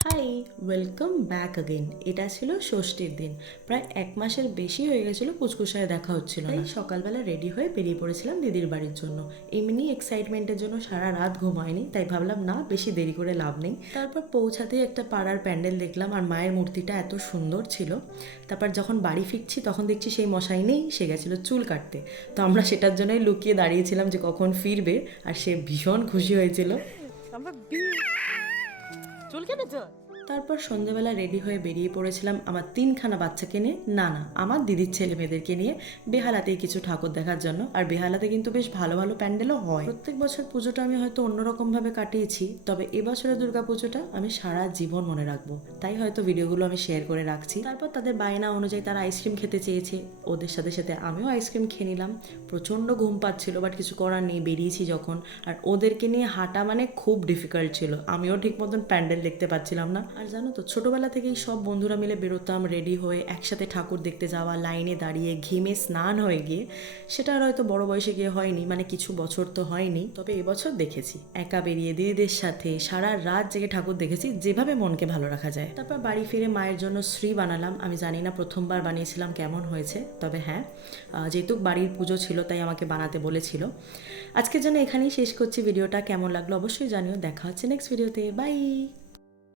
High, welcome back again. এটা ছিল ষষ্ঠীর দিন। প্রায় 1 মাসের বেশি হয়ে গেছিলো পুচকুর দেখা হচ্ছিল না। সকালবেলা রেডি হয়ে বেরিয়ে পড়েছিলাম দিদির বাড়ির জন্য। এমনি এক্সাইটমেন্টের জন্য সারা রাত ঘুম হয়নি, তাই ভাবলাম না বেশি দেরি করে লাভ নেই। তারপর পৌঁছাতেই একটা পাড়ার প্যান্ডেল দেখলাম, আর মায়ের মূর্তিটা এত সুন্দর ছিল। তারপর যখন বাড়ি ফিরছি তখন দেখছি সেই মশাই নেই, সে গেছিলো চুল কাটতে। তো আমরা সেটার জন্যই লুকিয়ে দাঁড়িয়েছিলাম যে কখন ফিরবে, আর সে ভীষণ খুশি হয়েছিল। চুল কেটেছো? তারপর সন্ধ্যেবেলা রেডি হয়ে বেরিয়ে পড়েছিলাম আমার 3খানা বাচ্চাকে নিয়ে, না আমার দিদির ছেলে মেয়েদেরকে নিয়ে বেহালাতেই কিছু ঠাকুর দেখার জন্য। আর বেহালাতে কিন্তু বেশ ভালো ভালো প্যান্ডেলও হয়। প্রত্যেক বছর পুজোটা আমি হয়তো অন্যরকমভাবে কাটিয়েছি, তবে এবছরের দুর্গা পুজোটা আমি সারা জীবন মনে রাখবো। তাই হয়তো ভিডিওগুলো আমি শেয়ার করে রাখছি। তারপর তাদের বায়না অনুযায়ী তারা আইসক্রিম খেতে চেয়েছে, ওদের সাথে সাথে আমিও আইসক্রিম খেয়ে নিলাম। প্রচণ্ড ঘুম পাচ্ছিল, বাট কিছু করার নেই, বেরিয়েছি যখন। আর ওদেরকে নিয়ে হাঁটা মানে খুব ডিফিকাল্ট ছিল, আমিও ঠিক মতন প্যান্ডেল দেখতে পাচ্ছিলাম না। আর জানো তো, ছোটোবেলা থেকেই সব বন্ধুরা মিলে বেরোতাম রেডি হয়ে, একসাথে ঠাকুর দেখতে যাওয়া, লাইনে দাঁড়িয়ে ঘেমে স্নান হয়ে গিয়ে। সেটা আর হয়তো বড় বয়সে গিয়ে হয়নি, মানে কিছু বছর তো হয়নি, তবে এবছর দেখেছি একা বেরিয়ে দিদিদের সাথে সারা রাত জেগে ঠাকুর দেখেছি, যেভাবে মনকে ভালো রাখা যায়। তারপর বাড়ি ফিরে মায়ের জন্য শ্রী বানালাম। আমি জানি না প্রথমবার বানিয়েছিলাম কেমন হয়েছে, তবে হ্যাঁ, যেহেতু বাড়ির পুজো ছিল তাই আমাকে বানাতে বলেছিল। আজকের জন্য এখানেই শেষ করছি ভিডিওটা। কেমন লাগলো অবশ্যই জানিও। দেখা হচ্ছে নেক্সট ভিডিওতে। বাই।